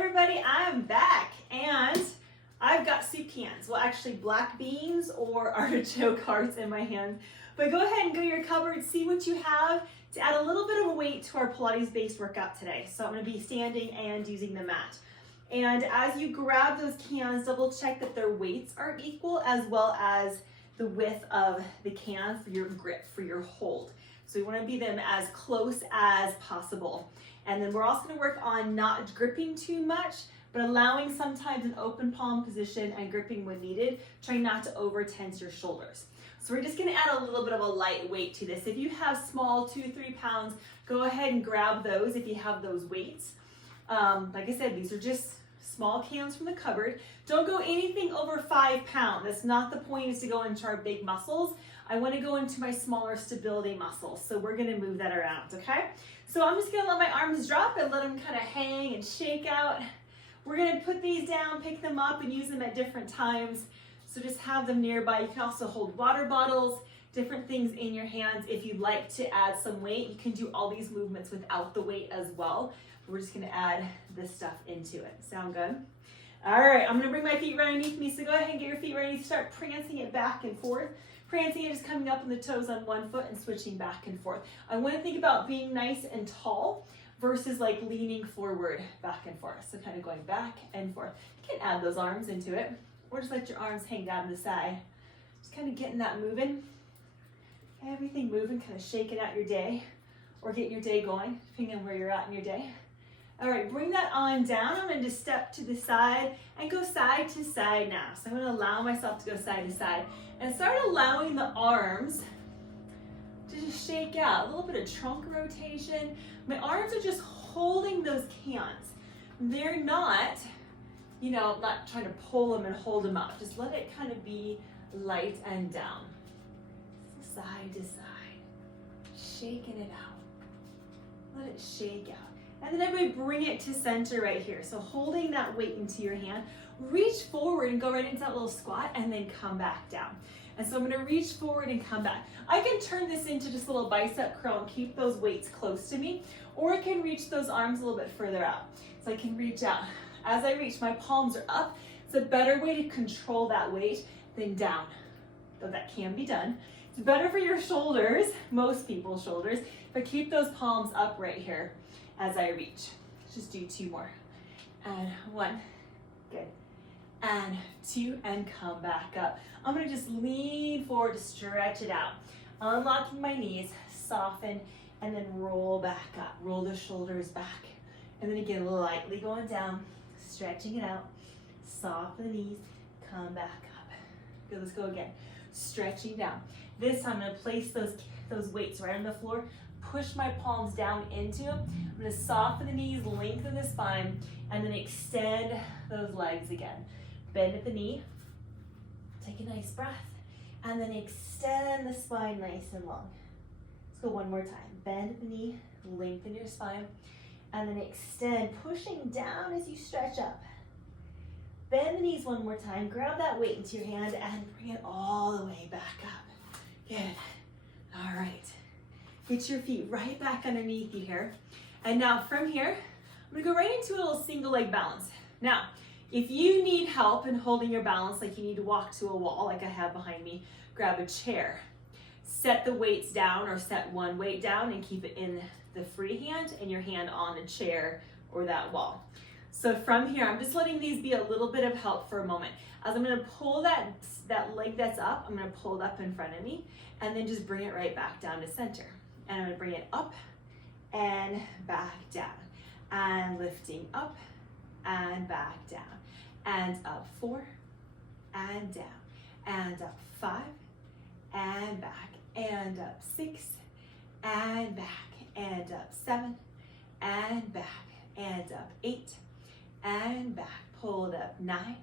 everybody, I'm back and I've got soup cans. Well, actually black beans or artichoke hearts in my hands. But go ahead and go to your cupboard, see what you have to add a little bit of a weight to our Pilates-based workout today. So I'm gonna be standing and using the mat. And as you grab those cans, double check that their weights are equal as well as the width of the can for your grip, for your hold. So we wanna be them as close as possible. And then we're also gonna work on not gripping too much, but allowing sometimes an open palm position and gripping when needed, trying not to over tense your shoulders. So we're just gonna add a little bit of a light weight to this. If you have small 2-3 pounds, go ahead and grab those if you have those weights. Like I said, these are just small cans from the cupboard. Don't go anything over 5 pounds. That's not the point, is to go into our big muscles. I wanna go into my smaller stability muscles. So we're gonna move that around, okay? So I'm just gonna let my arms drop and let them kind of hang and shake out. We're gonna put these down, pick them up, and use them at different times. So just have them nearby. You can also hold water bottles, different things in your hands. If you'd like to add some weight, you can do all these movements without the weight as well. We're just gonna add this stuff into it. Sound good? All right, I'm gonna bring my feet right underneath me. So go ahead and get your feet ready to start prancing it back and forth. Prancing it is coming up on the toes on one foot and switching back and forth. I want to think about being nice and tall versus like leaning forward, back and forth. So kind of going back and forth. You can add those arms into it, or just let your arms hang down to the side. Just kind of getting that moving. Everything moving, kind of shaking out your day, or getting your day going, depending on where you're at in your day. All right, bring that on down. I'm going to just step to the side and go side to side now. So I'm going to allow myself to go side to side and start allowing the arms to just shake out. A little bit of trunk rotation. My arms are just holding those cans. They're not, not trying to pull them and hold them up. Just let it kind of be light and down. Side to side. Shaking it out. Let it shake out. And then everybody bring it to center right here. So holding that weight into your hand, reach forward and go right into that little squat and then come back down. And so I'm gonna reach forward and come back. I can turn this into just a little bicep curl and keep those weights close to me, or I can reach those arms a little bit further out. So I can reach out. As I reach, my palms are up. It's a better way to control that weight than down, though that can be done. It's better for your shoulders, most people's shoulders, but keep those palms up right here. As I reach, just do 2 more. And 1, good. And 2, and come back up. I'm gonna just lean forward to stretch it out. Unlocking my knees, soften, and then roll back up. Roll the shoulders back. And then again, lightly going down, stretching it out. Soften the knees, come back up. Good, let's go again. Stretching down. This time I'm gonna place those weights right on the floor. Push my palms down into them. I'm gonna soften the knees, lengthen the spine, and then extend those legs again. Bend at the knee, take a nice breath, and then extend the spine nice and long. Let's go one more time. Bend at the knee, lengthen your spine, and then extend, pushing down as you stretch up. Bend the knees one more time, grab that weight into your hand, and bring it all the way back up. Good, all right. Get your feet right back underneath you here. And now from here, I'm gonna go right into a little single leg balance. Now, if you need help in holding your balance, like you need to walk to a wall like I have behind me, grab a chair. Set the weights down or set one weight down and keep it in the free hand and your hand on a chair or that wall. So from here, I'm just letting these be a little bit of help for a moment. As I'm gonna pull that leg that's up, I'm gonna pull it up in front of me and then just bring it right back down to center. And I'm gonna bring it up and back down. And lifting up and back down. And up 4, and down. And up 5, and back. And up 6, and back. And up 7, and back. And up 8, and back. Pull it up 9,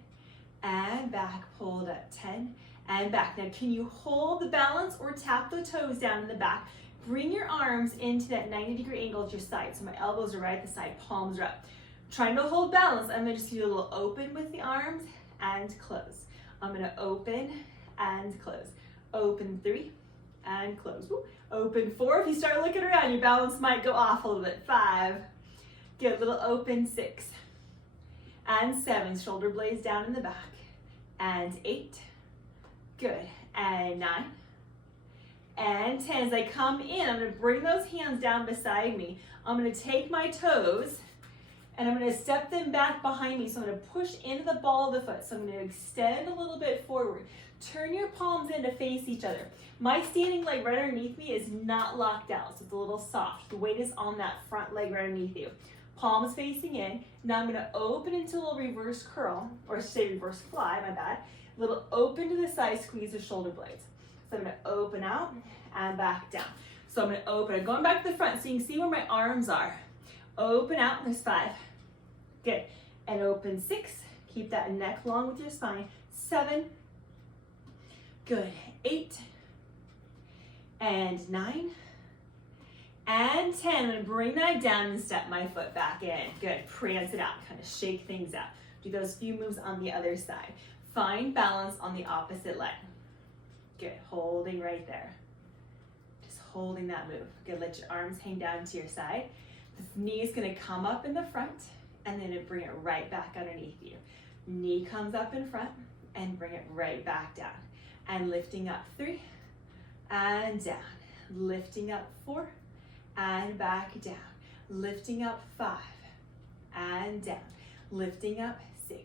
and back. Pull it up 10, and back. Now can you hold the balance or tap the toes down in the back? Bring your arms into that 90-degree angle at your side. So my elbows are right at the side, palms are up. Trying to hold balance, I'm gonna just do a little open with the arms and close. I'm gonna open and close. Open 3 and close. Woo. Open 4. If you start looking around, your balance might go off a little bit. 5. Good, little open 6. and 7, shoulder blades down in the back, and 8, good, and 9, and 10. As I come in, I'm gonna bring those hands down beside me. I'm gonna take my toes, and I'm gonna step them back behind me. So I'm gonna push into the ball of the foot. So I'm gonna extend a little bit forward. Turn your palms in to face each other. My standing leg right underneath me is not locked out, so it's a little soft. The weight is on that front leg right underneath you. Palms facing in. Now I'm gonna open into a little reverse curl, or say reverse fly, my bad. A little open to the side, squeeze the shoulder blades. So I'm gonna open out and back down. So I'm gonna open, going back to the front so you can see where my arms are. Open out, there's 5. Good, and open 6. Keep that neck long with your spine. 7, good, 8, and 9, and 10. I'm gonna bring that down and step my foot back in. Good, prance it out, kind of shake things out. Do those few moves on the other side. Find balance on the opposite leg. Good, holding right there. Just holding that move. Good, let your arms hang down to your side. The knee is gonna come up in the front and then bring it right back underneath you. Knee comes up in front and bring it right back down. And lifting up 3 and down. Lifting up 4 and back down. Lifting up 5 and down. Lifting up 6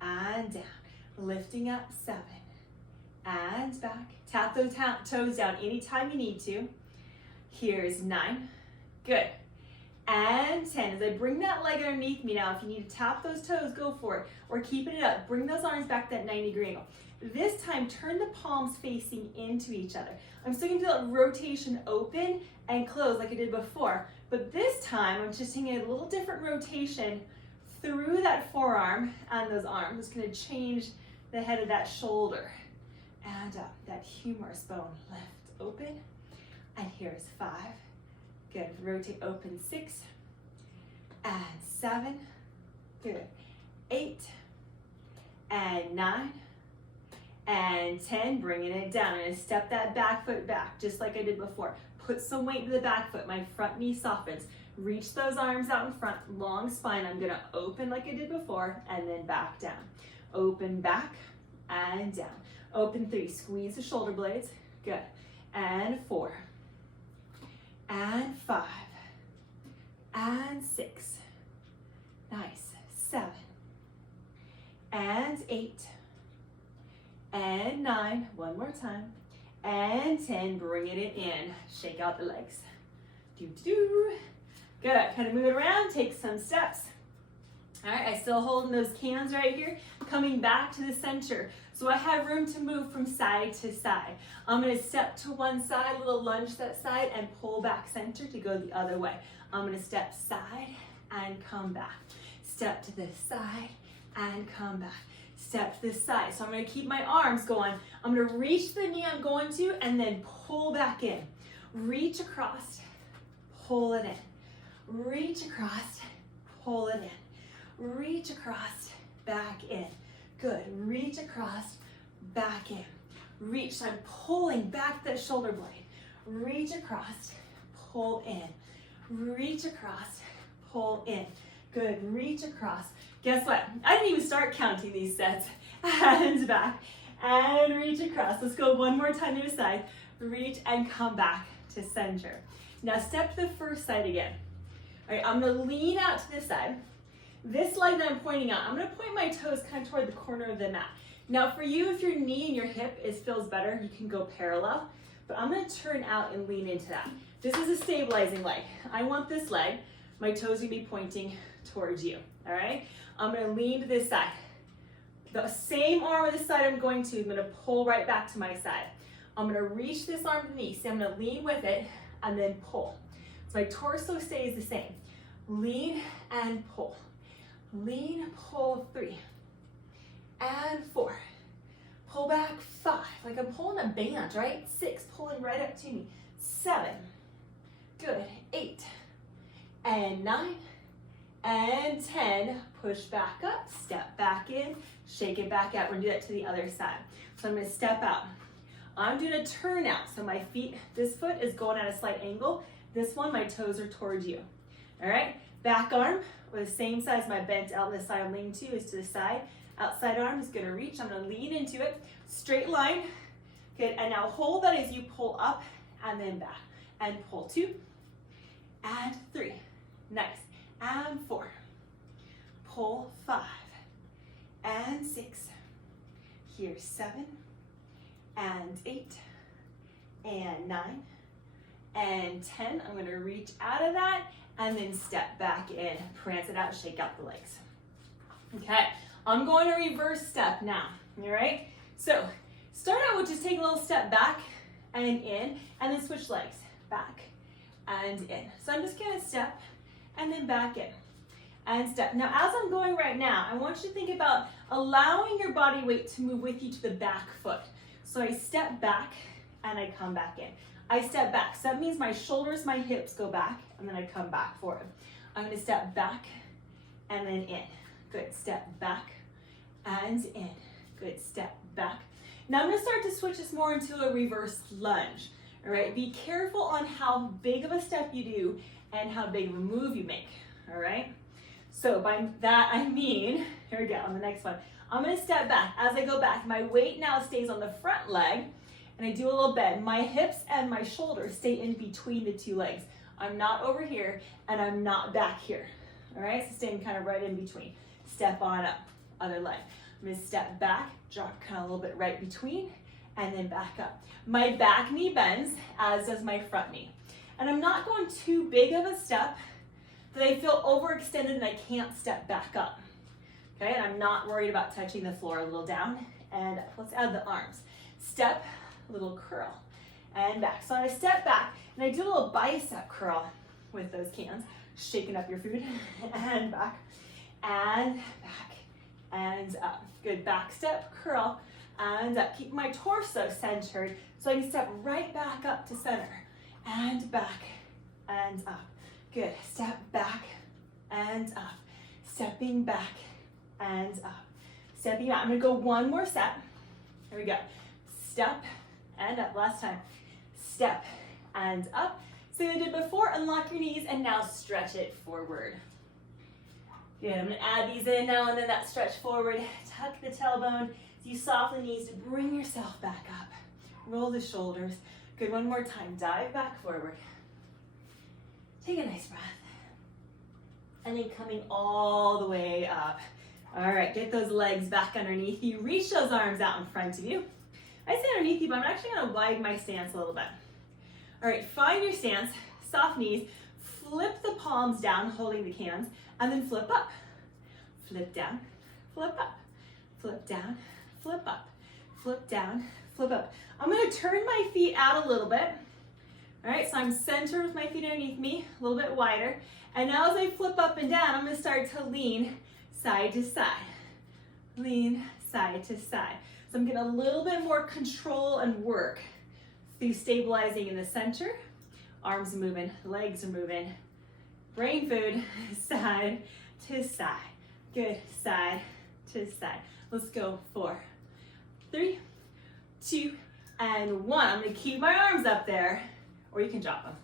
and down. Lifting up 7 and back. Tap those toes down anytime you need to. Here's 9. Good. And 10. As I bring that leg underneath me now, if you need to tap those toes, go for it. Or keeping it up. Bring those arms back that 90-degree angle. This time, turn the palms facing into each other. I'm still gonna do that rotation open and close like I did before. But this time, I'm just taking a little different rotation through that forearm and those arms. It's gonna change the head of that shoulder. And up, that humerus bone, lift, open. And here's 5. Good, rotate, open, 6. And 7. Good, 8. And 9. And 10, bringing it down. I'm gonna step that back foot back, just like I did before. Put some weight to the back foot, my front knee softens. Reach those arms out in front, long spine. I'm gonna open like I did before, and then back down. Open back and down. Open 3, squeeze the shoulder blades. Good, and 4, and 5, and 6. Nice, 7, and 8, and 9, one more time, and 10, bringing it in. Shake out the legs. Do. Good, kind of move it around, take some steps. All right, I still holding those cans right here, coming back to the center. So I have room to move from side to side. I'm gonna step to one side, little lunge that side, and pull back center to go the other way. I'm gonna step side and come back. Step to this side and come back. Step to this side. So I'm gonna keep my arms going. I'm gonna reach the knee I'm going to and then pull back in. Reach across, pull it in. Reach across, pull it in. Reach across, back in. Good, reach across, back in. Reach, so I'm pulling back that shoulder blade. Reach across, pull in. Reach across, pull in. Good, reach across. Guess what? I didn't even start counting these sets. And back, and reach across. Let's go one more time to the side. Reach and come back to center. Now step to the first side again. All right, I'm gonna lean out to this side. This leg that I'm pointing out, I'm gonna point my toes kind of toward the corner of the mat. Now for you, if your knee and your hip feels better, you can go parallel, but I'm gonna turn out and lean into that. This is a stabilizing leg. I want this leg, my toes will be pointing towards you, all right? I'm gonna lean to this side. The same arm on this side I'm going to, I'm gonna pull right back to my side. I'm gonna reach this arm to the knee, so I'm gonna lean with it and then pull. So my torso stays the same. Lean and pull. Lean, pull 3, and 4. Pull back 5, like I'm pulling a band, right? 6, pulling right up to me. 7, good, 8, and 9, and 10. Push back up, step back in, shake it back out. We're gonna do that to the other side. So I'm gonna step out. I'm doing a turn out, so my feet, this foot is going at a slight angle. This one, my toes are towards you. All right, Back arm, or the same size my bent elbow, the side I'm leaning to is to the side. Outside arm is gonna reach, I'm gonna lean into it. Straight line, good, and now hold that as you pull up and then back. And pull 2, and 3, nice, and 4, pull 5, and 6, here's 7, and 8, and 9, and 10. I'm gonna reach out of that, and then step back in, prance it out, shake out the legs. Okay, I'm going to reverse step now, all right? So, start out with just take a little step back and in, and then switch legs. Back and in. So I'm just gonna step and then back in and step. Now as I'm going right now, I want you to think about allowing your body weight to move with you to the back foot. So I step back and I come back in. I step back, so that means my shoulders, my hips go back, and then I come back forward. I'm gonna step back and then in. Good, step back and in. Good, step back. Now I'm gonna start to switch this more into a reverse lunge. All right, be careful on how big of a step you do and how big of a move you make, all right? So by that I mean, here we go, on the next one. I'm gonna step back. As I go back, my weight now stays on the front leg, and I do a little bend. My hips and my shoulders stay in between the 2 legs. I'm not over here, and I'm not back here, all right? So staying kind of right in between. Step on up, other leg. I'm gonna step back, drop kind of a little bit right between, and then back up. My back knee bends, as does my front knee. And I'm not going too big of a step that I feel overextended and I can't step back up. Okay, and I'm not worried about touching the floor. A little down and up. Let's add the arms. Step, little curl, and back. So I step back and I do a little bicep curl with those cans, shaking up your food, and back, and back, and up. Good, back step, curl, and up. Keep my torso centered so I can step right back up to center, and back, and up. Good, step back, and up. Stepping back, and up. Stepping out. I'm gonna go one more set. Here we go. Step, and up. Last time. Step, and up. So I did before, unlock your knees, and now stretch it forward. Good, I'm gonna add these in now and then, that stretch forward. Tuck the tailbone. You soften the knees to bring yourself back up. Roll the shoulders. Good, one more time. Dive back forward. Take a nice breath. And then coming all the way up. All right, get those legs back underneath you. Reach those arms out in front of you. I say underneath you, but I'm actually gonna widen my stance a little bit. All right, find your stance, soft knees. Flip the palms down, holding the cans, and then flip up. Flip down, flip up. Flip down, flip up, flip down, flip up. I'm gonna turn my feet out a little bit. All right, so I'm centered with my feet underneath me, a little bit wider. And now as I flip up and down, I'm gonna start to lean side to side. Lean side to side. So I'm getting a little bit more control and work through stabilizing in the center. Arms are moving, legs are moving. Brain food, side to side. Good, side to side. Let's go, 4, 3, 2, and 1. I'm gonna keep my arms up there, or you can drop them.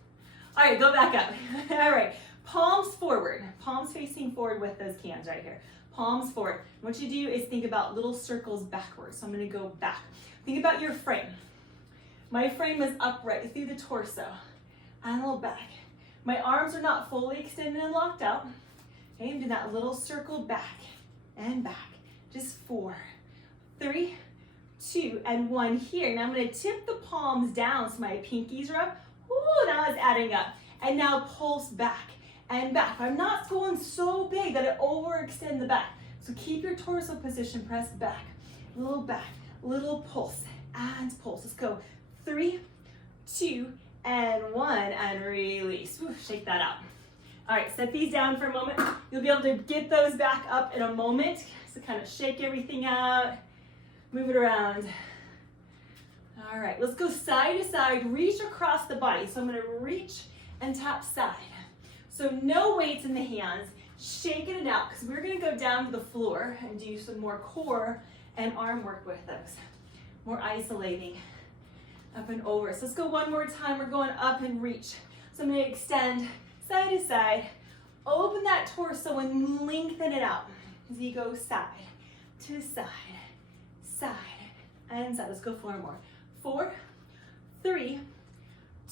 All right, go back up. All right, palms forward. Palms facing forward with those cans right here. Palms forward. What you do is think about little circles backwards. So I'm gonna go back. Think about your frame. My frame is upright through the torso, and a little back. My arms are not fully extended and locked out. Okay, I'm doing that little circle back and back. Just 4, 3, 2, and 1 here. Now I'm gonna tip the palms down so my pinkies are up. Ooh, now it's adding up. And now pulse back and back. I'm not going so big that it overextend the back. So keep your torso position pressed back. Little back, little pulse, and pulse. Let's go. 3, 2, and 1, and release. Ooh, shake that out. All right, set these down for a moment. You'll be able to get those back up in a moment. So kind of shake everything out, move it around. All right, let's go side to side, reach across the body. So I'm gonna reach and tap side. So no weights in the hands, shaking it out, because we're gonna go down to the floor and do some more core and arm work with those. More isolating, up and over. So let's go one more time. We're going up and reach. So I'm gonna extend side to side, Open that torso and lengthen it out as you go side to side, side, and side. Let's go 4 more. 4, 3,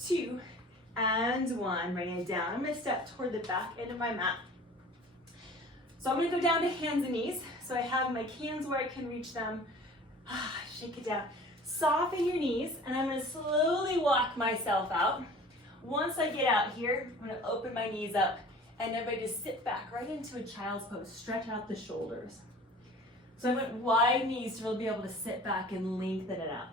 2, and 1. Bring it down. I'm going to step toward the back end of my mat. So I'm going to go down to hands and knees. So I have my hands where I can reach them. Shake it down. Soften your knees, and I'm going to slowly walk myself out. Once I get out here, I'm going to open my knees up, and everybody just sit back right into a child's pose. Stretch out the shoulders. So I went wide knees to really be able to sit back and lengthen it out.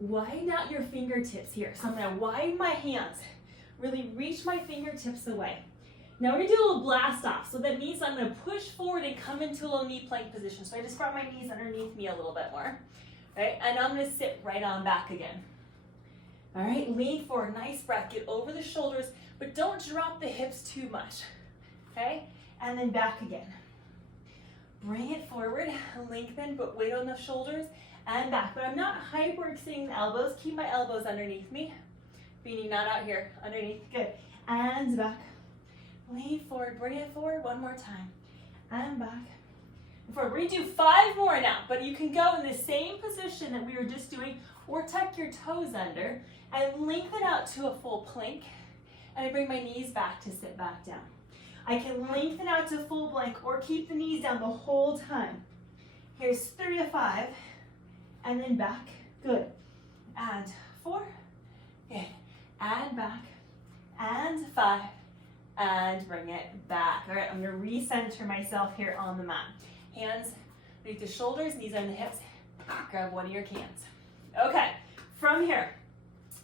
Widen out your fingertips here. So I'm going to widen my hands, really reach my fingertips away. Now we're going to do a little blast off. So that means I'm going to push forward and come into a little knee plank position. So I just brought my knees underneath me a little bit more. Right? And I'm going to sit right on back again. All right, lean forward, nice breath. Get over the shoulders, but don't drop the hips too much. Okay? And then back again. Bring it forward, lengthen, but weight on the shoulders, and back. But I'm not hyper-extending the elbows. Keep my elbows underneath me. Meaning not out here, underneath. Good. And back. Lean forward, bring it forward one more time. And back. And forward. We're going to do 5 more now, but you can go in the same position that we were just doing, or tuck your toes under, and lengthen out to a full plank. And I bring my knees back to sit back down. I can lengthen out to full plank or keep the knees down the whole time. Here's 3 to 5, and then back. Good. And 4. Good. And back. And 5. And bring it back. All right, I'm going to recenter myself here on the mat. Hands beneath the shoulders, knees on the hips. Grab one of your cans. Okay, from here,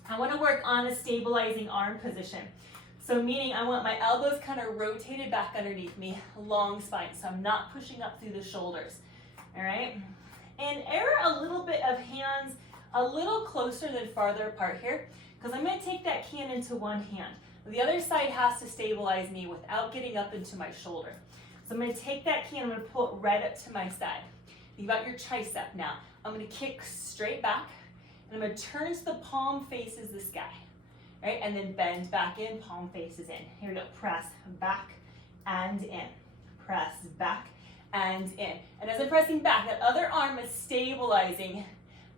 I want to work on a stabilizing arm position. So meaning I want my elbows kind of rotated back underneath me, long spine, so I'm not pushing up through the shoulders. All right? And err a little bit of hands a little closer than farther apart here, because I'm going to take that can into one hand. The other side has to stabilize me without getting up into my shoulder. So I'm going to take that can, I'm going to pull it right up to my side. Think about your tricep now. I'm going to kick straight back, and I'm going to turn so the palm faces the sky. Right? And then bend back in, palm faces in. Here we go. Press back and in. Press back and in. And as I'm pressing back, that other arm is stabilizing,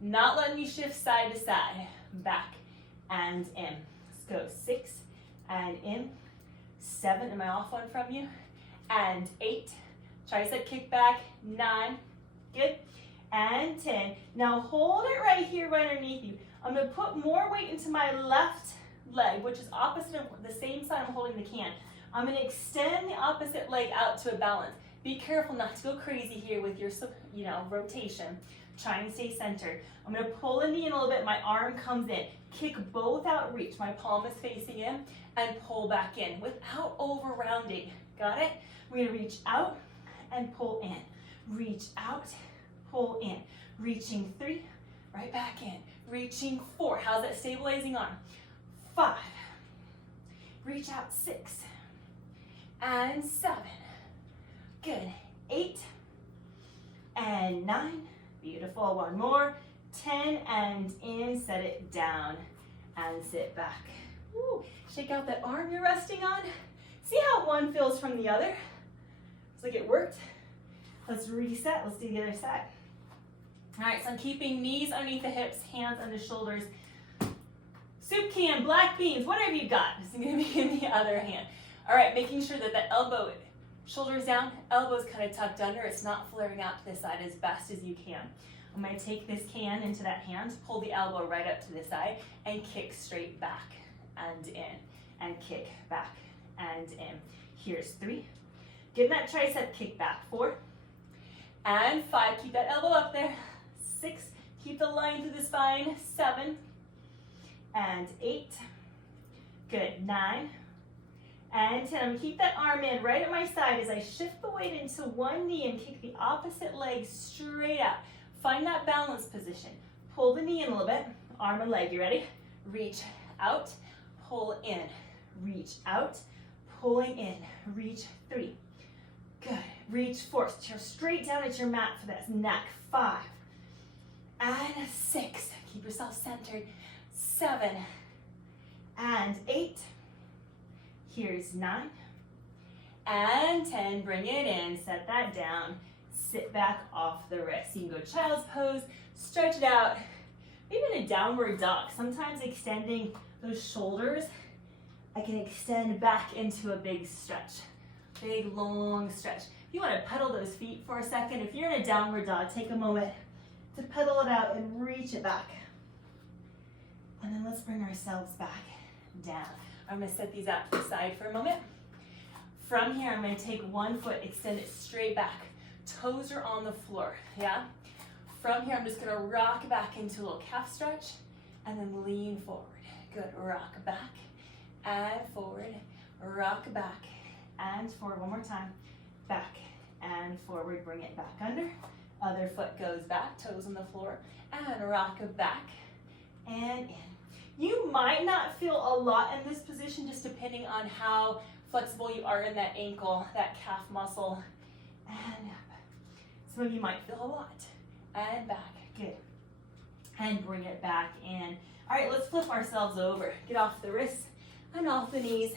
not letting me shift side to side. Back and in. Let's go 6 and in. 7. Am I off one from you? And 8. Tricep kick back. 9. Good. And 10. Now hold it right here, right underneath you. I'm going to put more weight into my left leg, which is opposite of the same side I'm holding the can. I'm going to extend the opposite leg out to a balance. Be careful not to go crazy here with your, rotation. Try and stay centered. I'm going to pull the knee in a little bit. My arm comes in. Kick both out, reach. My palm is facing in, and pull back in without over rounding. Got it? We're going to reach out and pull in. Reach out, pull in. Reaching 3, right back in. Reaching 4. How's that stabilizing arm? 5. Reach out 6. And 7. Good. 8. And 9. Beautiful. One more. 10 and in. Set it down and sit back. Woo. Shake out that arm you're resting on. See how one feels from the other? Looks like it worked. Let's reset. Let's do the other side. All right, so I'm keeping knees underneath the hips, hands under shoulders. Soup can, black beans, whatever you got. This is going to be in the other hand. All right, making sure that the elbow, shoulders down, elbows kind of tucked under. It's not flaring out to the side as best as you can. I'm going to take this can into that hand, pull the elbow right up to the side, and kick straight back and in, and kick back and in. Here's 3. Get that tricep kick back. 4. And 5. Keep that elbow up there. 6. Keep the line through the spine. 7. And 8. Good. 9. And 10. I'm going to keep that arm in right at my side as I shift the weight into one knee and kick the opposite leg straight out. Find that balance position. Pull the knee in a little bit. Arm and leg. You ready? Reach out. Pull in. Reach out. Pulling in. Reach 3. Good. Reach 4. Stare straight down at your mat for this. Neck. 5. And 6. Keep yourself centered. 7. And 8. Here's 9 and 10. Bring it in, set that down, sit back off the wrist. You can go child's pose, stretch it out, maybe in a downward dog. Sometimes extending those shoulders, I can extend back into a big stretch, big long stretch. If you want to pedal those feet for a second, if you're in a downward dog, take a moment to pedal it out and reach it back. And then let's bring ourselves back down. I'm going to set these out to the side for a moment. From here, I'm going to take one foot, extend it straight back. Toes are on the floor, yeah? From here, I'm just going to rock back into a little calf stretch and then lean forward. Good, rock back and forward, rock back and forward. One more time, back and forward, bring it back under. Other foot goes back, toes on the floor, and rock back and in. You might not feel a lot in this position, just depending on how flexible you are in that ankle, that calf muscle, and up. Some of you might feel a lot, and back, good. And bring it back in. All right, let's flip ourselves over. Get off the wrists and off the knees.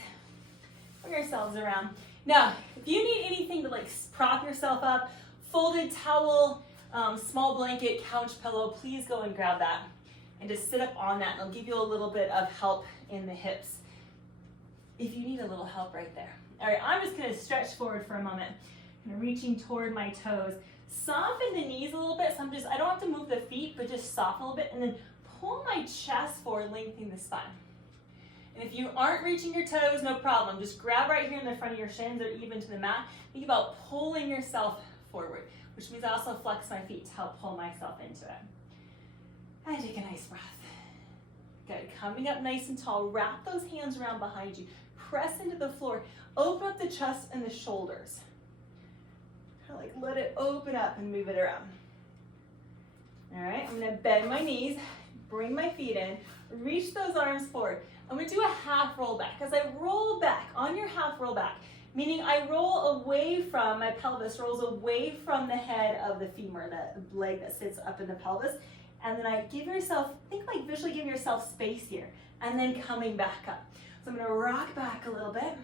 Bring ourselves around. Now, if you need anything to like prop yourself up, folded towel, small blanket, couch pillow, please go and grab that. And just sit up on that, and it'll give you a little bit of help in the hips if you need a little help right there. All right, I'm just gonna stretch forward for a moment. Kind of reaching toward my toes. Soften the knees a little bit, so I don't have to move the feet, but just soften a little bit, and then pull my chest forward, lengthening the spine. And if you aren't reaching your toes, no problem. Just grab right here in the front of your shins or even to the mat. Think about pulling yourself forward, which means I also flex my feet to help pull myself into it. And take a nice breath. Good, coming up nice and tall. Wrap those hands around behind you. Press into the floor. Open up the chest and the shoulders. Kind of like let it open up and move it around. All right, I'm gonna bend my knees, bring my feet in, reach those arms forward. I'm gonna do a half roll back. As I roll back, on your half roll back, meaning I roll away from, my pelvis rolls away from the head of the femur, the leg that sits up in the pelvis. And then I give yourself, think like visually giving yourself space here, and then coming back up. So I'm gonna rock back a little bit,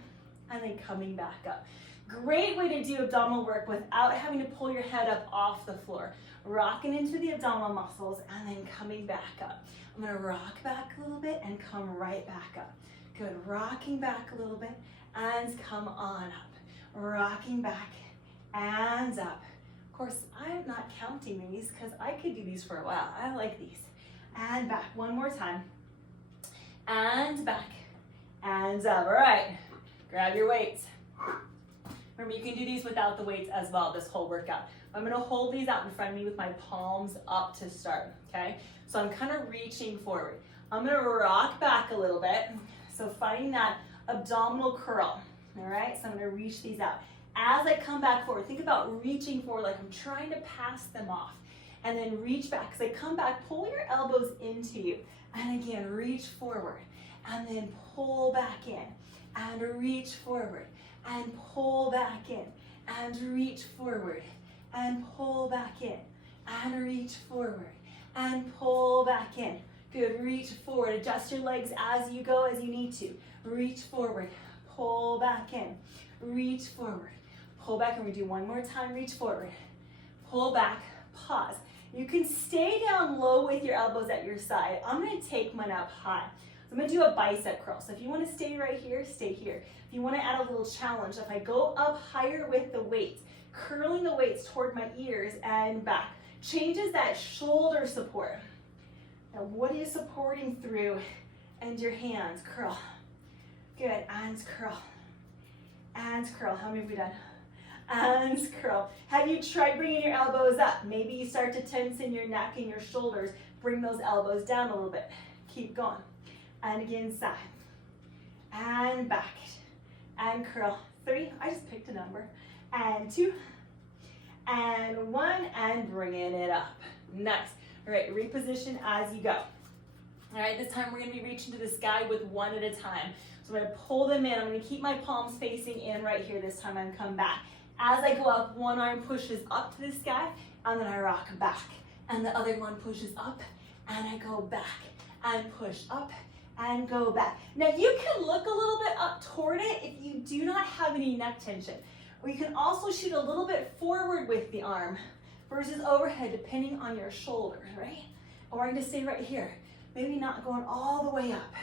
and then coming back up. Great way to do abdominal work without having to pull your head up off the floor. Rocking into the abdominal muscles, and then coming back up. I'm gonna rock back a little bit, and come right back up. Good, rocking back a little bit, and come on up. Rocking back, and up. Of course, I'm not counting these because I could do these for a while. I like these. And back, one more time. And back, and up. All right, grab your weights. Remember, you can do these without the weights as well, this whole workout. I'm gonna hold these out in front of me with my palms up to start, okay? So I'm kind of reaching forward. I'm gonna rock back a little bit. So finding that abdominal curl, all right? So I'm gonna reach these out. As I come back forward, think about reaching forward like I'm trying to pass them off. And then reach back. As I come back, pull your elbows into you. And again, reach forward. And then pull back in. And reach forward. And pull back in. And reach forward. And pull back in. And reach forward. And pull back in. Good, reach forward. Adjust your legs as you go, as you need to. Reach forward. Pull back in. Reach forward. Pull back, and we do one more time. Reach forward. Pull back, pause. You can stay down low with your elbows at your side. I'm gonna take mine up high. So I'm gonna do a bicep curl. So if you wanna stay right here, stay here. If you wanna add a little challenge, if I go up higher with the weights, curling the weights toward my ears and back, changes that shoulder support. Now what are you supporting through? And your hands, curl. Good, and curl. And curl, how many have we done? And curl. Have you tried bringing your elbows up? Maybe you start to tense in your neck and your shoulders. Bring those elbows down a little bit. Keep going. And again, side. And back. And curl. 3, I just picked a number. And 2. And 1, and bringing it up. Nice. All right, reposition as you go. All right, this time we're gonna be reaching to the sky with one at a time. So I'm gonna pull them in. I'm gonna keep my palms facing in right here this time and come back. As I go up, one arm pushes up to the sky, and then I rock back. And the other one pushes up, and I go back, and push up, and go back. Now you can look a little bit up toward it if you do not have any neck tension. Or you can also shoot a little bit forward with the arm versus overhead depending on your shoulders, right? Or I'm gonna stay right here. Maybe not going all the way up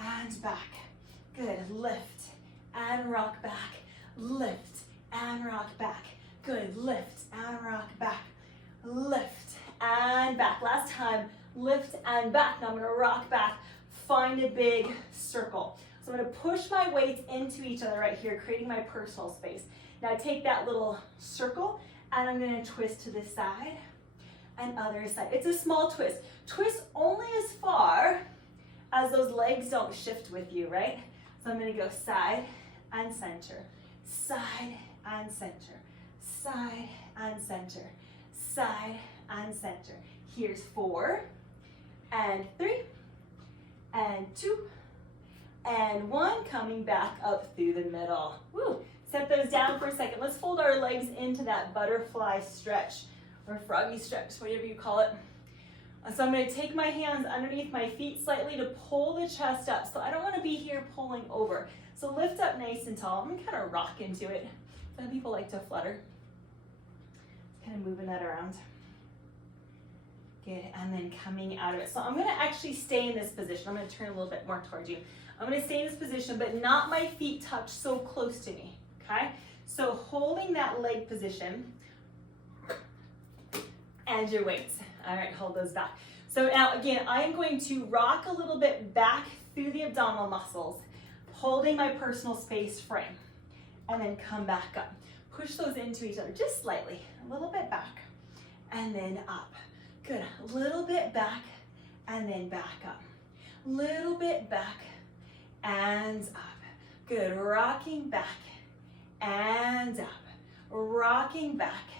and back. Good, lift and rock back. Lift and rock back. Good, lift and rock back. Lift and back. Last time, lift and back. Now I'm gonna rock back, find a big circle. So I'm gonna push my weights into each other right here, creating my personal space. Now take that little circle and I'm gonna twist to this side and other side. It's a small twist. Twist only as far as those legs don't shift with you, right? So I'm gonna go side and center, side and center, side and center, side and center. Here's 4 and 3 and 2 and 1, coming back up through the middle. Woo. Set those down for a second. Let's fold our legs into that butterfly stretch or froggy stretch, whatever you call it. So I'm going to take my hands underneath my feet slightly to pull the chest up. So I don't want to be here pulling over. So lift up nice and tall. I'm going to kind of rock into it. Some people like to flutter. Kind of moving that around. Good, and then coming out of it. So I'm going to actually stay in this position. I'm going to turn a little bit more towards you. I'm going to stay in this position, but not my feet touch so close to me, okay? So holding that leg position and your weights. All right, hold those back. So now again, I am going to rock a little bit back through the abdominal muscles, holding my personal space frame, and then come back up. Push those into each other just slightly, a little bit back, and then up. Good, a little bit back, and then back up. Little bit back, and up. Good, rocking back, and up. Rocking back,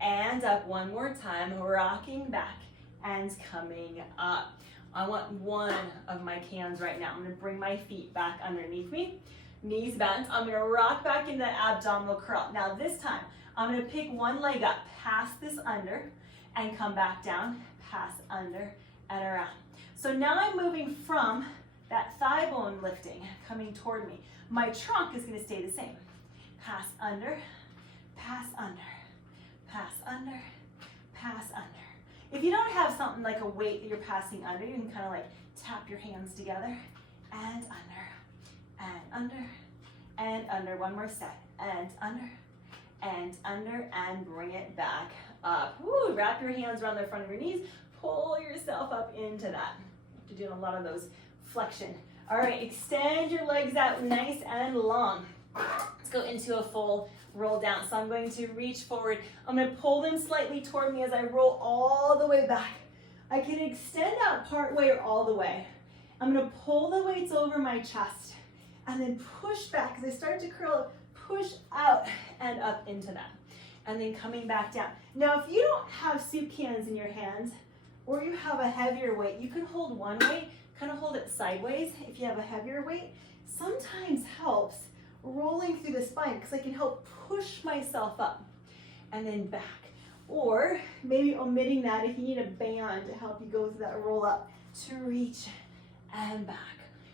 and up. One more time, rocking back, and coming up. I want one of my cans right now. I'm gonna bring my feet back underneath me, knees bent. I'm gonna rock back into that abdominal curl. Now this time, I'm gonna pick one leg up, pass this under, and come back down, pass under and around. So now I'm moving from that thigh bone lifting, coming toward me. My trunk is gonna stay the same. Pass under, pass under, pass under, pass under. If you don't have something like a weight that you're passing under, you can kind of like tap your hands together and under, and under, and under. One more set, and under, and bring it back up. Woo, wrap your hands around the front of your knees, pull yourself up into that. You're doing a lot of those flexion. All right, extend your legs out nice and long. Let's go into a full roll down. So I'm going to reach forward. I'm going to pull them slightly toward me as I roll all the way back. I can extend out part way or all the way. I'm going to pull the weights over my chest and then push back as I start to curl, push out and up into that. And then coming back down. Now, if you don't have soup cans in your hands or you have a heavier weight, you can hold one weight, kind of hold it sideways if you have a heavier weight. Sometimes helps rolling through the spine because I can help push myself up and then back. Or maybe omitting that if you need a band to help you go through that roll up to reach and back.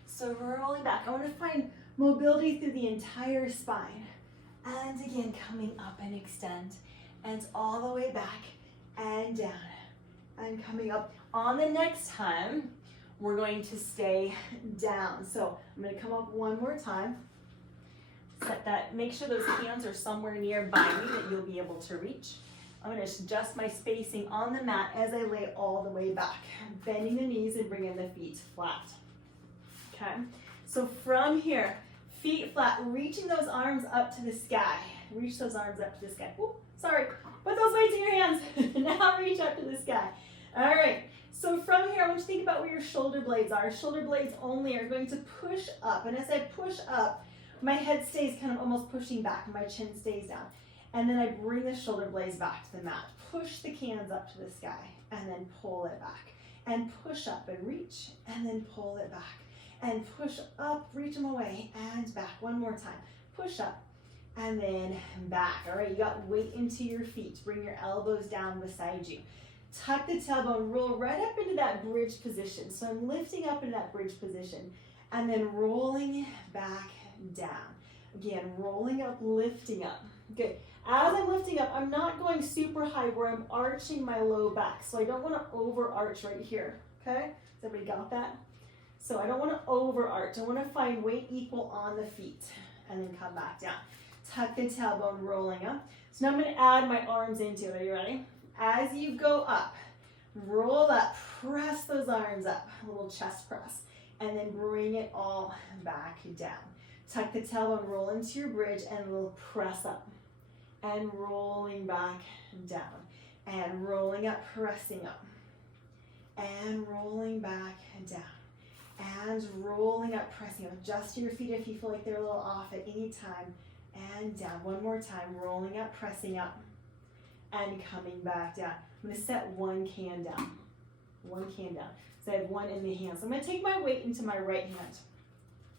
So rolling back. I want to find mobility through the entire spine. And again, coming up and extend. And all the way back and down. And coming up. On the next time, we're going to stay down. So I'm going to come up one more time. Set that, make sure those hands are somewhere nearby me that you'll be able to reach. I'm going to adjust my spacing on the mat as I lay all the way back. Bending the knees and bringing the feet flat. Okay, so from here, feet flat, reaching those arms up to the sky. Reach those arms up to the sky. Ooh, sorry, put those weights in your hands. Now reach up to the sky. All right, so from here, I want you to think about where your shoulder blades are. Shoulder blades only are going to push up. And as I push up, my head stays kind of almost pushing back and my chin stays down. And then I bring the shoulder blades back to the mat. Push the cans up to the sky and then pull it back. And push up and reach and then pull it back. And push up, reach them away and back. One more time. Push up and then back. All right, you got weight into your feet. Bring your elbows down beside you. Tuck the tailbone, roll right up into that bridge position. So I'm lifting up into that bridge position and then rolling back down. Again, rolling up, lifting up. Good. As I'm lifting up, I'm not going super high where I'm arching my low back. So I don't want to overarch right here. Okay? Has everybody got that? So I don't want to overarch. I want to find weight equal on the feet and then come back down. Tuck the tailbone, rolling up. So now I'm going to add my arms into it. Are you ready? As you go up, roll up, press those arms up, a little chest press, and then bring it all back down. Tuck the tailbone, roll into your bridge, and a little press up, and rolling back down, and rolling up, pressing up, and rolling back down, and rolling up, pressing up. Adjust your feet if you feel like they're a little off at any time, and down. One more time, rolling up, pressing up, and coming back down. I'm going to set one can down. One can down. So I have one in the hand. So I'm going to take my weight into my right hand.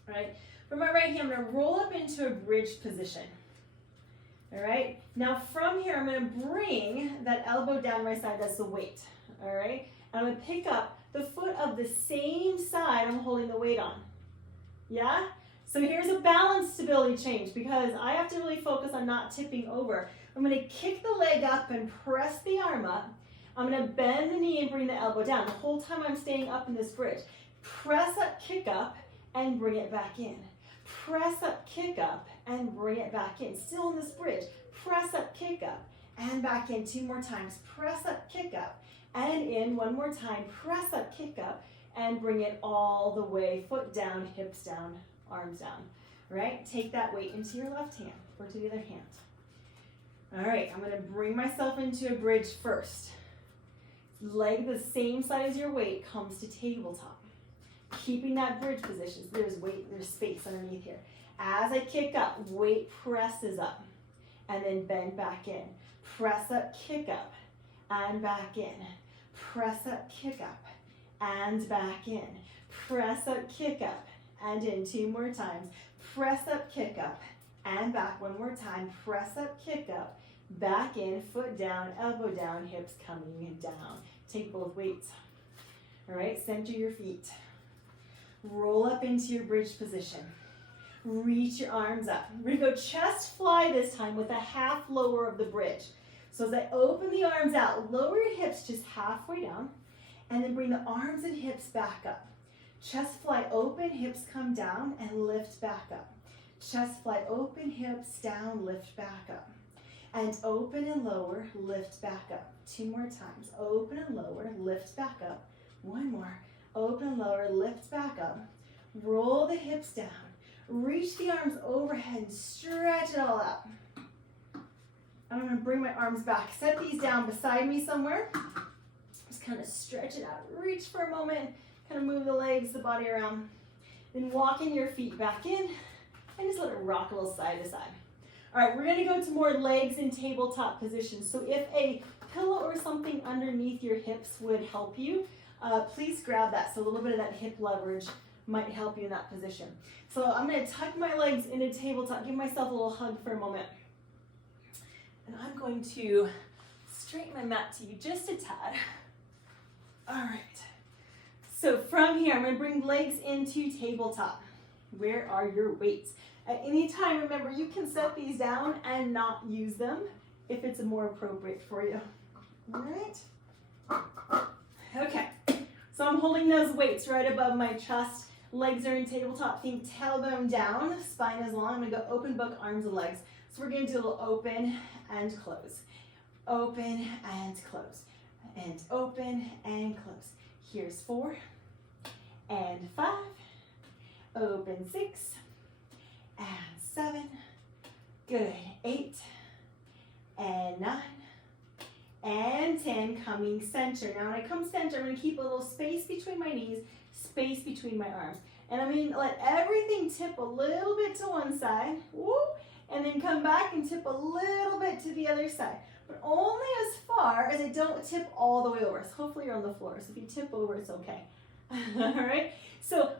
All right. For my right hand, I'm going to roll up into a bridge position. All right. Now from here, I'm going to bring that elbow down my side. That's the weight. All right. And I'm going to pick up the foot of the same side I'm holding the weight on. Yeah? So here's a balance stability change because I have to really focus on not tipping over. I'm going to kick the leg up and press the arm up. I'm going to bend the knee and bring the elbow down. The whole time I'm staying up in this bridge. Press up, kick up, and bring it back in. Press up, kick up, and bring it back in. Still in this bridge. Press up, kick up, and back in. 2 more times. Press up, kick up, and in. 1 more time. Press up, kick up, and bring it all the way. Foot down, hips down, arms down. All right? Take that weight into your left hand or to the other hand. All right, I'm going to bring myself into a bridge first. Leg the same side as your weight comes to tabletop. Keeping that bridge position. So there's weight, there's space underneath here. As I kick up, weight presses up and then bend back in. Press up, kick up, and back in. Press up, kick up, and back in. Press up, kick up, and in. 2 more times. Press up, kick up, and back. 1 more time. Press up, kick up, back in, foot down, elbow down, hips coming down. Take both weights. All right, center your feet. Roll up into your bridge position. Reach your arms up. We're gonna go chest fly this time with a half lower of the bridge. So as I open the arms out, lower your hips just halfway down, and then bring the arms and hips back up. Chest fly open, hips come down, and lift back up. Chest fly open, hips down, lift back up. And open and lower, lift back up. 2 more times. Open and lower, lift back up. 1 more. Open and lower, lift back up. Roll the hips down. Reach the arms overhead and stretch it all out. I'm going to bring my arms back. Set these down beside me somewhere. Just kind of stretch it out. Reach for a moment. Kind of move the legs, the body around. Then walking your feet back in and just let it rock a little side to side. All right, we're gonna go to more legs in tabletop position. So if a pillow or something underneath your hips would help you, please grab that. So a little bit of that hip leverage might help you in that position. So I'm gonna tuck my legs into tabletop, give myself a little hug for a moment. And I'm going to straighten my mat to you just a tad. All right. So from here, I'm gonna bring legs into tabletop. Where are your weights? At any time, remember, you can set these down and not use them if it's more appropriate for you. All right? Okay, so I'm holding those weights right above my chest. Legs are in tabletop. Think tailbone down, spine is long. I'm gonna go open book, arms and legs. So we're gonna do a little open and close. Open and close. And open and close. Here's 4 and 5. Open 6. And 7, good, 8, and 9, and 10, coming center. Now when I come center, I'm gonna keep a little space between my knees, space between my arms. And I'm gonna let everything tip a little bit to one side, woo, and then come back and tip a little bit to the other side. But only as far as I don't tip all the way over. So hopefully you're on the floor, so if you tip over, it's okay. All right, so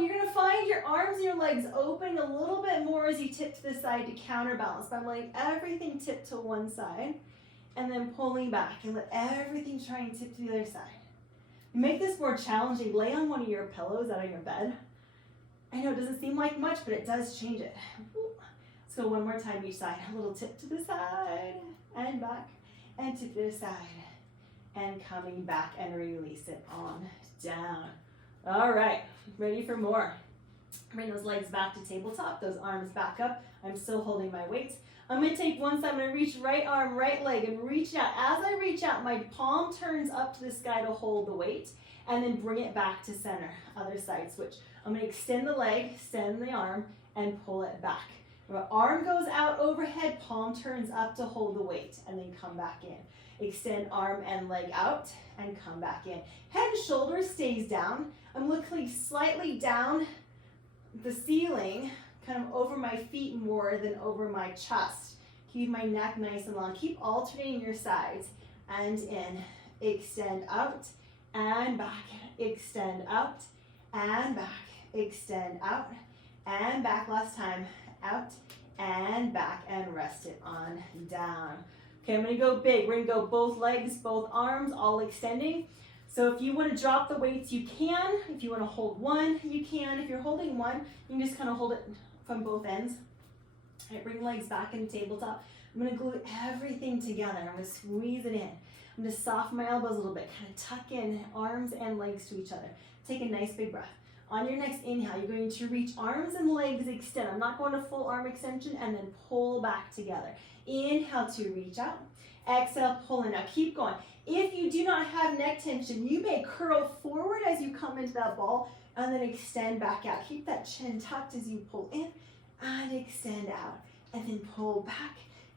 you're gonna find your arms and your legs open a little bit more as you tip to the side to counterbalance. But I'm letting everything tip to one side and then pulling back, and let everything try and tip to the other side. To make this more challenging, lay on one of your pillows out on your bed. I know it doesn't seem like much, but it does change it. Let's go one more time each side. A little tip to the side and back, and tip to the side, and coming back and release it on down. All right, ready for more. Bring those legs back to tabletop, those arms back up. I'm still holding my weights. I'm gonna take one side, I'm gonna reach right arm, right leg, and reach out. As I reach out, my palm turns up to the sky to hold the weight, and then bring it back to center. Other side switch. I'm gonna extend the leg, extend the arm, and pull it back. My arm goes out overhead, palm turns up to hold the weight, and then come back in. Extend arm and leg out, and come back in. Head and shoulders stays down. I'm looking slightly down the ceiling, kind of over my feet more than over my chest. Keep my neck nice and long. Keep alternating your sides. And in, extend out, and back, extend out, and back, extend out, and back. Last time, out, and back, and rest it on down. Okay, I'm gonna go big. We're gonna go both legs, both arms, all extending. So if you want to drop the weights, you can. If you want to hold one, you can. If you're holding one, you can just kind of hold it from both ends. All right, bring legs back into tabletop. I'm going to glue everything together. I'm going to squeeze it in. I'm going to soften my elbows a little bit, kind of tuck in arms and legs to each other. Take a nice big breath. On your next inhale, you're going to reach arms and legs extend. I'm not going to full arm extension, and then pull back together. Inhale to reach out. Exhale, pull in. Now keep going. If you do not have neck tension, you may curl forward as you come into that ball, and then extend back out. Keep that chin tucked as you pull in and extend out, and then pull back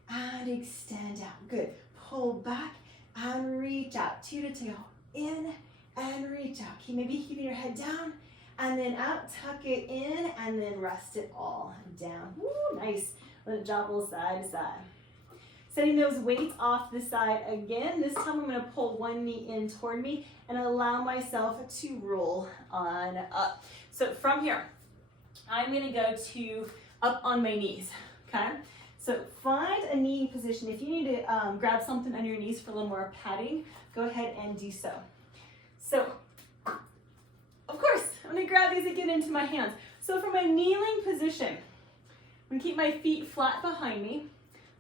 and extend out. Good. Pull back and reach out. Two to go. In and reach out. Maybe keeping your head down and then out. Tuck it in and then rest it all down. Woo, nice. Let it drop a little side to side. Setting those weights off the side again. This time I'm going to pull one knee in toward me and allow myself to roll on up. So from here, I'm going to go to up on my knees, okay? So find a knee position. If you need to grab something under your knees for a little more padding, go ahead and do so. So, of course, I'm going to grab these and get into my hands. So from a kneeling position, I'm going to keep my feet flat behind me.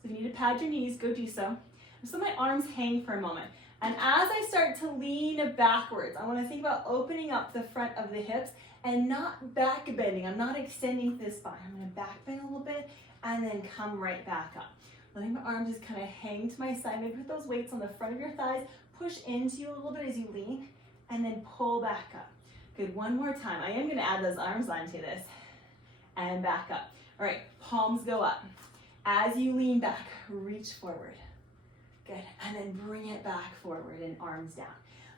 So if you need to pad your knees, go do so. Just let my arms hang for a moment. And as I start to lean backwards, I want to think about opening up the front of the hips and not back bending. I'm not extending this spine. I'm going to back bend a little bit and then come right back up. Letting my arms just kind of hang to my side. Maybe put those weights on the front of your thighs. Push into you a little bit as you lean and then pull back up. Good, one more time. I am going to add those arms onto this and back up. All right, palms go up. As you lean back, reach forward. Good, and then bring it back forward and arms down.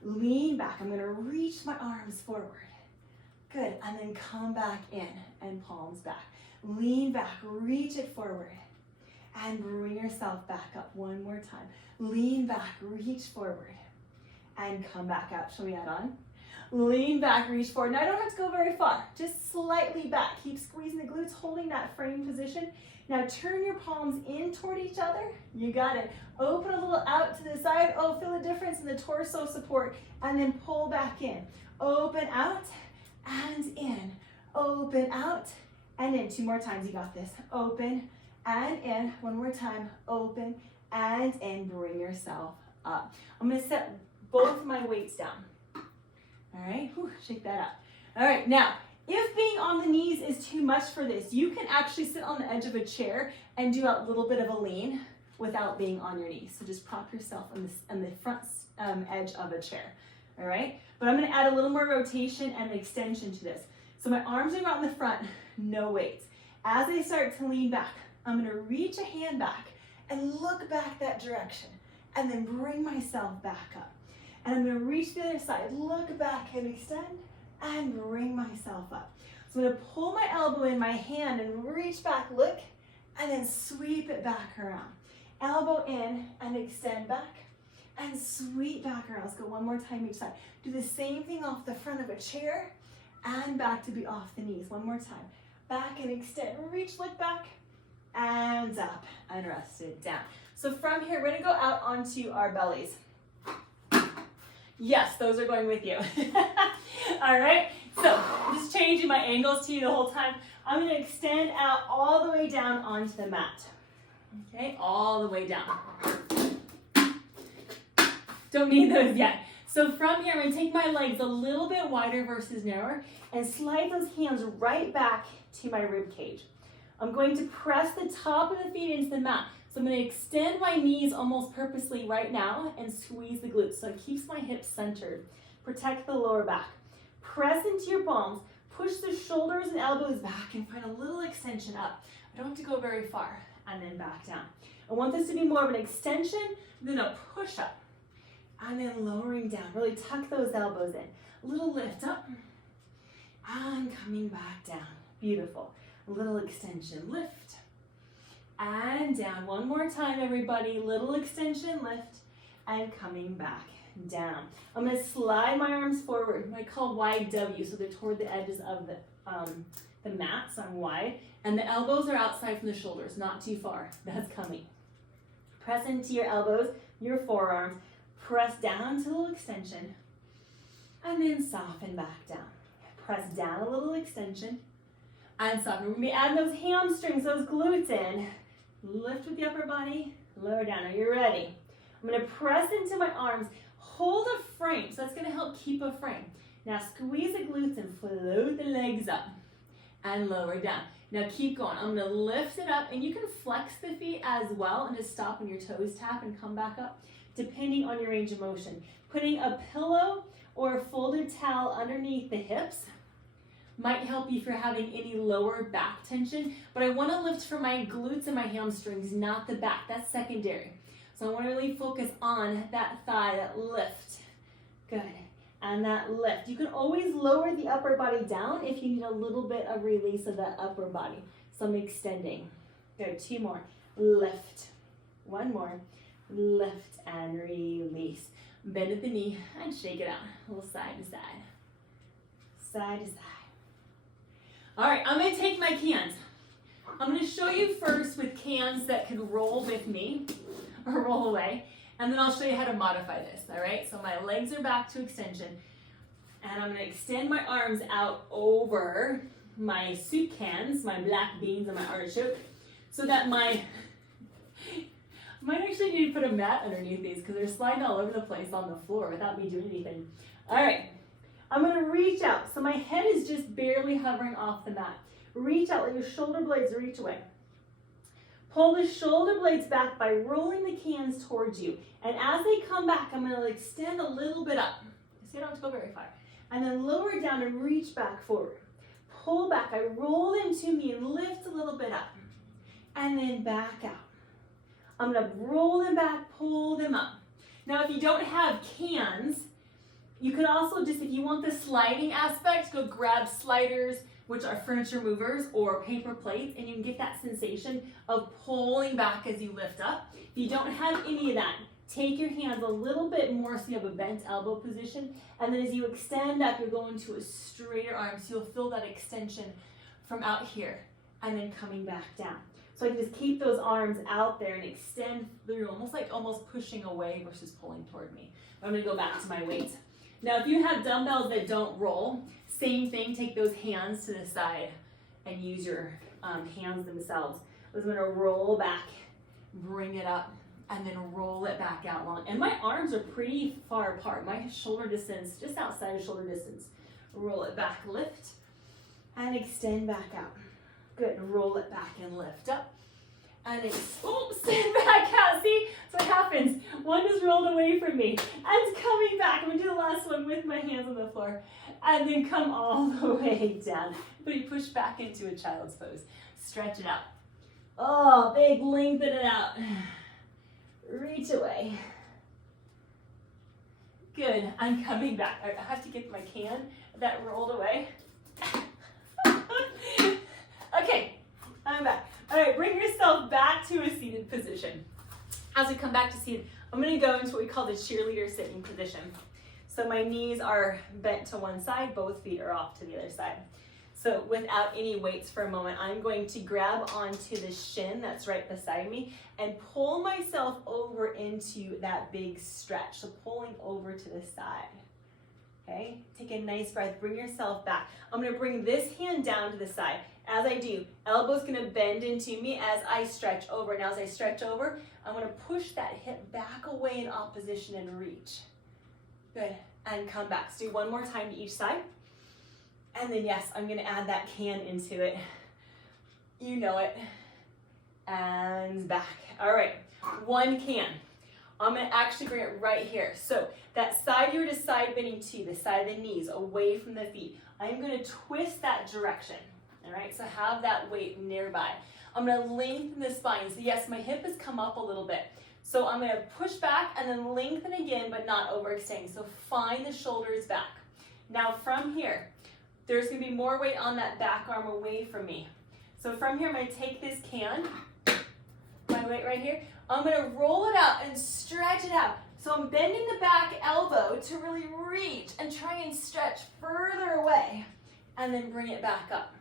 Lean back, I'm gonna reach my arms forward. Good, and then come back in and palms back. Lean back, reach it forward, and bring yourself back up one more time. Lean back, reach forward, and come back up. Shall we add on? Lean back, reach forward. Now I don't have to go very far, just slightly back. Keep squeezing the glutes, holding that frame position. Now turn your palms in toward each other. You got it. Open a little out to the side. Oh, feel the difference in the torso support. And then pull back in. Open out and in. Open out and in. Two more times, you got this. Open and in. One more time. Open and in. Bring yourself up. I'm going to set both my weights down. All right, whew, shake that up. All right, now, if being on the knees is too much for this, you can actually sit on the edge of a chair and do a little bit of a lean without being on your knees. So just prop yourself on the front edge of a chair, all right? But I'm gonna add a little more rotation and extension to this. So my arms are out in the front, no weights. As I start to lean back, I'm gonna reach a hand back and look back that direction and then bring myself back up. And I'm gonna reach the other side, look back and extend and bring myself up. So I'm gonna pull my elbow in my hand and reach back, look, and then sweep it back around. Elbow in and extend back and sweep back around. Let's go one more time each side. Do the same thing off the front of a chair and back to be off the knees. One more time. Back and extend, reach, look back, and up, and rest it down. So from here, we're gonna go out onto our bellies. Yes, those are going with you. All right, so just changing my angles to you the whole time. I'm gonna extend out all the way down onto the mat. Okay, all the way down. Don't need those yet. So from here, I'm gonna take my legs a little bit wider versus narrower and slide those hands right back to my rib cage. I'm going to press the top of the feet into the mat. So I'm going to extend my knees almost purposely right now and squeeze the glutes. So it keeps my hips centered. Protect the lower back. Press into your palms. Push the shoulders and elbows back and find a little extension up. I don't have to go very far. And then back down. I want this to be more of an extension than a push up. And then lowering down. Really tuck those elbows in. A little lift up. And coming back down. Beautiful. A little extension, lift, and down. One more time, everybody. Little extension, lift, and coming back down. I'm going to slide my arms forward, what I call wide W, so they're toward the edges of the mat, so I'm wide, and the elbows are outside from the shoulders, not too far. That's coming. Press into your elbows, your forearms, press down to a little extension, and then soften back down. Press down a little extension, and soften. We're going to be adding those hamstrings, those glutes in. Lift with the upper body, lower down. Are you ready? I'm going to press into my arms, hold a frame. So that's going to help keep a frame. Now squeeze the glutes and float the legs up and lower down. Now keep going. I'm going to lift it up, and you can flex the feet as well and just stop when your toes tap and come back up, depending on your range of motion. Putting a pillow or a folded towel underneath the hips might help you if you're having any lower back tension, but I want to lift from my glutes and my hamstrings, not the back. That's secondary. So I want to really focus on that thigh, that lift. Good. And that lift. You can always lower the upper body down if you need a little bit of release of that upper body. So I'm extending. Good. 2 more. Lift. 1 more. Lift and release. Bend at the knee and shake it out. A little side to side. Side to side. All right, I'm going to take my cans. I'm going to show you first with cans that can roll with me or roll away, and then I'll show you how to modify this, all right? So my legs are back to extension, and I'm going to extend my arms out over my soup cans, my black beans and my artichoke, so that I might actually need to put a mat underneath these because they're sliding all over the place on the floor without me doing anything. All right. I'm going to reach out. So my head is just barely hovering off the mat. Reach out, let your shoulder blades reach away. Pull the shoulder blades back by rolling the cans towards you. And as they come back, I'm going to extend a little bit up. So you don't have to go very far. And then lower down and reach back forward. Pull back. I roll them to me and lift a little bit up. And then back out. I'm going to roll them back, pull them up. Now, if you don't have cans, you could also just, if you want the sliding aspect, go grab sliders, which are furniture movers, or paper plates, and you can get that sensation of pulling back as you lift up. If you don't have any of that, take your hands a little bit more so you have a bent elbow position, and then as you extend up, you're going to a straighter arm, so you'll feel that extension from out here, and then coming back down. So I can just keep those arms out there and extend through, almost pushing away versus pulling toward me. I'm going to go back to my weights. Now, if you have dumbbells that don't roll, same thing, take those hands to the side and use your hands themselves. I'm going to roll back, bring it up, and then roll it back out long. And my arms are pretty far apart. My shoulder distance, just outside of shoulder distance. Roll it back, lift, and extend back out. Good, roll it back and lift up. And extend back out. See, that's what happens. One is rolled away from me. And coming back. I'm going to do the last one with my hands on the floor. And then come all the way down. But you push back into a child's pose. Stretch it out. Oh, big, lengthen it out. Reach away. Good, I'm coming back. I have to get my can that rolled away. Okay, I'm back. All right, bring yourself back to a seated position. As we come back to seated, I'm going to go into what we call the cheerleader sitting position. So my knees are bent to one side, both feet are off to the other side. So without any weights for a moment, I'm going to grab onto the shin that's right beside me and pull myself over into that big stretch. So pulling over to the side. Okay, take a nice breath, bring yourself back. I'm gonna bring this hand down to the side. As I do, elbow's gonna bend into me as I stretch over. Now as I stretch over, I'm gonna push that hip back away in opposition and reach. Good, and come back. So do one more time to each side. And then yes, I'm gonna add that can into it. You know it. And back. All right, one can. I'm gonna actually bring it right here. So that side you were just side bending to, the side of the knees, away from the feet. I'm gonna twist that direction, all right? So have that weight nearby. I'm gonna lengthen the spine. So yes, my hip has come up a little bit. So I'm gonna push back and then lengthen again, but not overextending. So find the shoulders back. Now from here, there's gonna be more weight on that back arm away from me. So from here, I'm gonna take this can, my weight right here, I'm gonna roll it out and stretch it out. So I'm bending the back elbow to really reach and try and stretch further away and then bring it back up.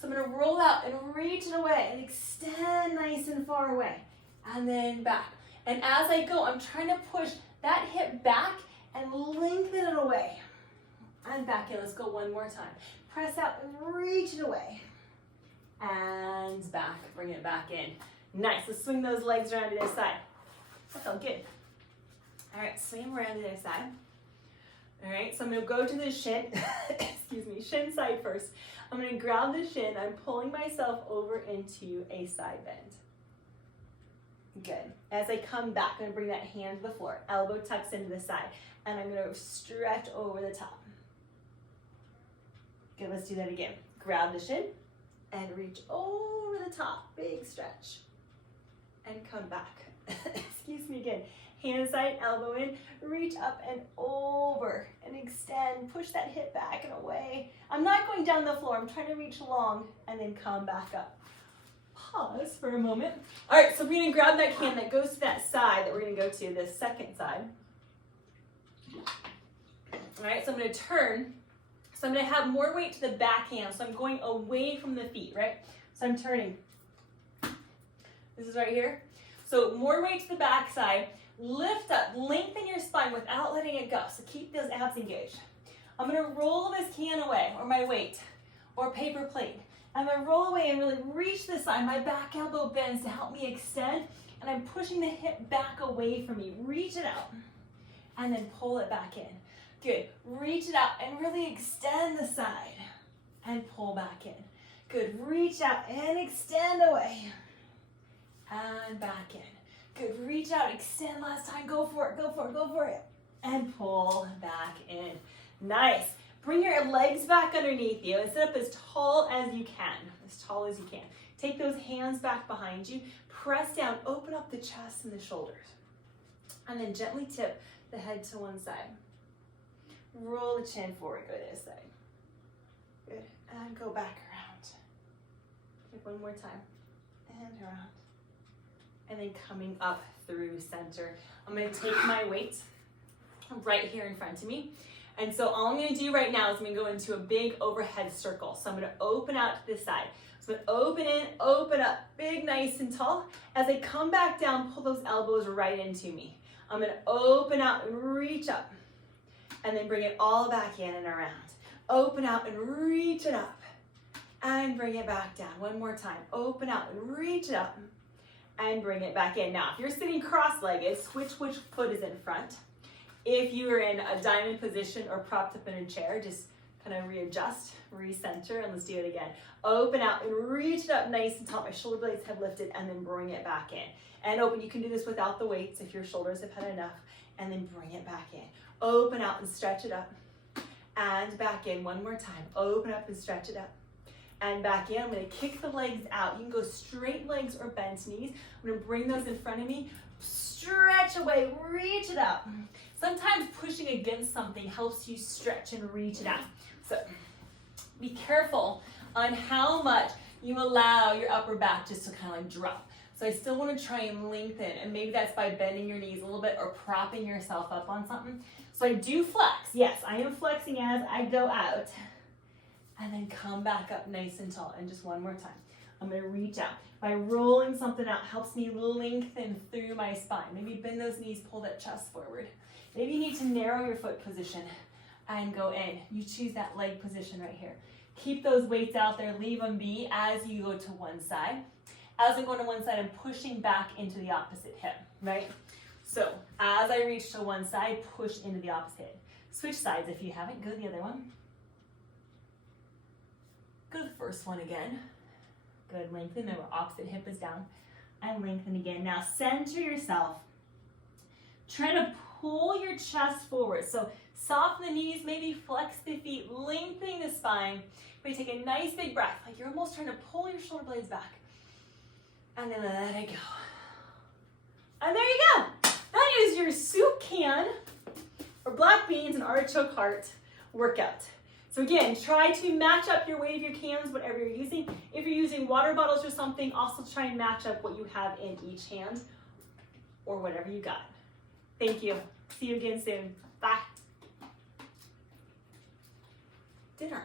So I'm gonna roll out and reach it away and extend nice and far away and then back. And as I go, I'm trying to push that hip back and lengthen it away and back in. Let's go one more time. Press out and reach it away and back, bring it back in. Nice, let's swing those legs around to the other side. That felt good. All right, swing around to the other side. All right, so I'm gonna go to the shin, excuse me, shin side first. I'm gonna grab the shin, I'm pulling myself over into a side bend. Good. As I come back, I'm gonna bring that hand to the floor, elbow tucks into the side, and I'm gonna stretch over the top. Good, let's do that again. Grab the shin and reach over the top, big stretch. And come back. Excuse me again. Hand side, elbow in, reach up and over and extend. Push that hip back and away. I'm not going down the floor. I'm trying to reach long and then come back up. Pause for a moment. All right, so we're going to grab that can that goes to that side that we're going to go to, the second side. All right, so I'm going to turn. So I'm going to have more weight to the back hand. So I'm going away from the feet, right? So I'm turning. This is right here. So more weight to the back side. Lift up, lengthen your spine without letting it go. So keep those abs engaged. I'm gonna roll this can away, or my weight, or paper plate. I'm gonna roll away and really reach the side. My back elbow bends to help me extend, and I'm pushing the hip back away from me. Reach it out, and then pull it back in. Good, reach it out and really extend the side, and pull back in. Good, reach out and extend away. And back in. Good, reach out, extend last time, go for it, go for it, go for it. And pull back in. Nice. Bring your legs back underneath you and sit up as tall as you can, as tall as you can. Take those hands back behind you, press down, open up the chest and the shoulders. And then gently tip the head to one side. Roll the chin forward, go to this side. Good, and go back around. Good, one more time, and around. And then coming up through center. I'm gonna take my weight right here in front of me. And so all I'm gonna do right now is I'm gonna go into a big overhead circle. So I'm gonna open out to this side. So I'm gonna open in, open up, big, nice and tall. As I come back down, pull those elbows right into me. I'm gonna open out and reach up. And then bring it all back in and around. Open out and reach it up. And bring it back down. One more time. Open out and reach it up. And bring it back in. Now, if you're sitting cross-legged, switch which foot is in front. If you are in a diamond position or propped up in a chair, just kind of readjust, recenter, and let's do it again. Open out and reach it up nice and tall. My shoulder blades have lifted, and then bring it back in. And open. You can do this without the weights if your shoulders have had enough, and then bring it back in. Open out and stretch it up, and back in. One more time. Open up and stretch it up. And back in. I'm going to kick the legs out. You can go straight legs or bent knees. I'm going to bring those in front of me. Stretch away, reach it out. Sometimes pushing against something helps you stretch and reach it out. So be careful on how much you allow your upper back just to kind of like drop. So I still want to try and lengthen, and maybe that's by bending your knees a little bit or propping yourself up on something. So I do flex. Yes, I am flexing as I go out. And then come back up nice and tall. And just one more time. I'm gonna reach out. By rolling something out helps me lengthen through my spine. Maybe bend those knees, pull that chest forward. Maybe you need to narrow your foot position and go in. You choose that leg position right here. Keep those weights out there, leave them be as you go to one side. As I'm going to one side, I'm pushing back into the opposite hip, right? So as I reach to one side, push into the opposite hip. Switch sides if you haven't. Go to the other one. Go to the first one again. Good, lengthen. Remember, opposite hip is down. And lengthen again. Now center yourself. Try to pull your chest forward. So soften the knees, maybe flex the feet, lengthening the spine. But take a nice big breath, like you're almost trying to pull your shoulder blades back. And then let it go. And there you go. That is your soup can, or black beans and artichoke heart workout. So again, try to match up your weight of your cans, whatever you're using. If you're using water bottles or something, also try and match up what you have in each hand, or whatever you got. Thank you. See you again soon. Bye. Dinner.